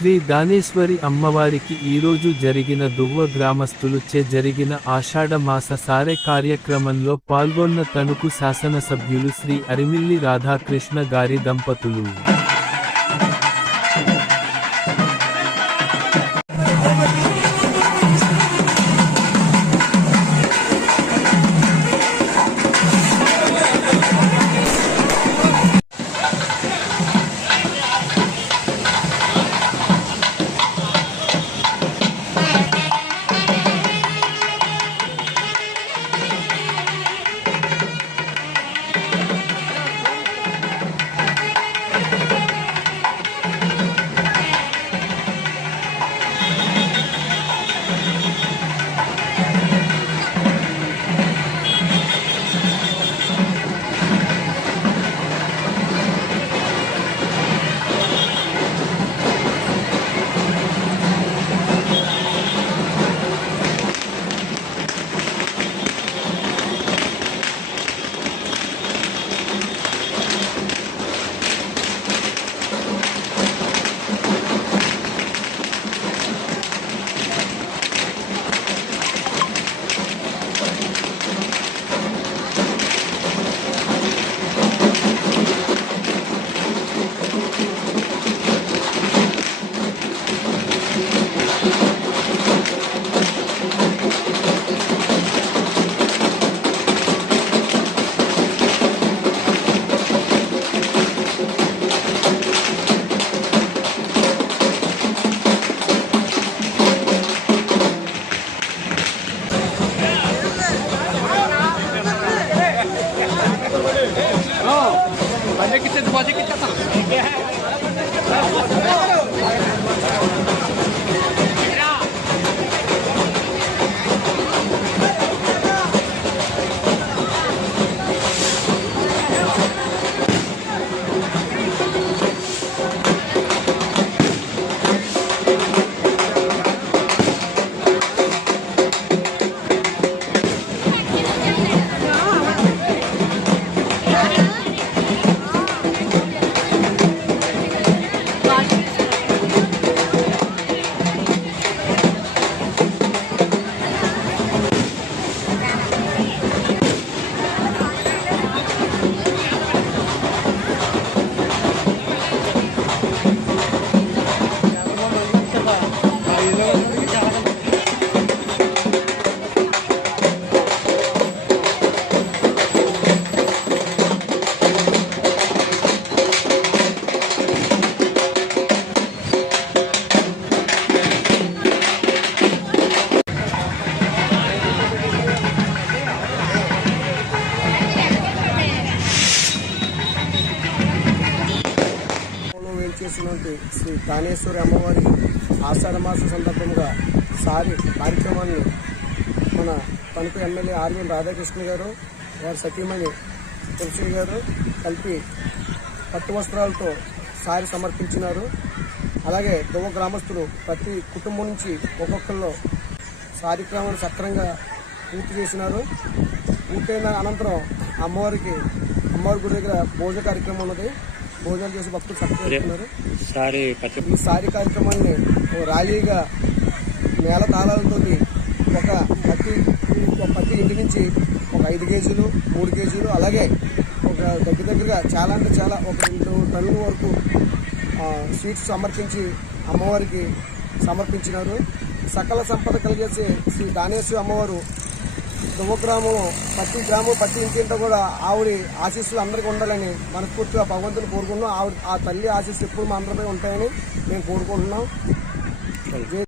శ్రీ దానేశ్వరి అమ్మవారికి ఈరోజు జరిగిన దువ్వ గ్రామస్తులు జరిగిన ఆషాఢ మాస సారె కార్యక్రమంలో పాల్గొన్న తణుకు శాసనసభ్యులు శ్రీ అరిమిల్లి రాధాకృష్ణ గారి దంపతులు. Pode que శ్రీ దానేశ్వరి అమ్మవారి ఆషాఢ మాస సందర్భంగా సారి కార్యక్రమాన్ని మన తణుకు ఎమ్మెల్యే ఆర్వీఎన్ రాధాకృష్ణ గారు వారి సతీమణి తులసి గారు కలిపి పట్టు వస్త్రాలతో సారి సమర్పించినారు. అలాగే దువ్వ గ్రామస్తులు ప్రతి కుటుంబం నుంచి ఒక్కొక్కరిలో కార్యక్రమాన్ని సక్రంగా పూర్తి చేసినారు. పూర్తయిన అనంతరం అమ్మవారి గుడి దగ్గర భోజన కార్యక్రమం ఉన్నది. భోజనం చేసి భక్తులు చక్కగా ఈ సారీ కార్యక్రమాన్ని ర్యాలీగా నేల తాళాలతో ప్రతి ఇంటి నుంచి ఒక 5 కేజీలు 3 కేజీలు అలాగే ఒక దగ్గరగా చాలా అంటే చాలా ఒక 2 టన్నుల వరకు స్వీట్స్ సమర్పించి అమ్మవారికి సమర్పించినారు. సకల సంపద కలిగేసే శ్రీ దానేశ్వరి అమ్మవారు దువ్వ గ్రామంలో ప్రతి ఇంటింటో కూడా ఆవిడ ఆశీస్సులు అందరికీ ఉండాలని మనస్ఫూర్తిగా భగవంతుని కోరుకుంటున్నాం. ఆ తల్లి ఆశీస్సులు ఎప్పుడు మా అందరిపై ఉంటాయని మేము కోరుకుంటున్నాం.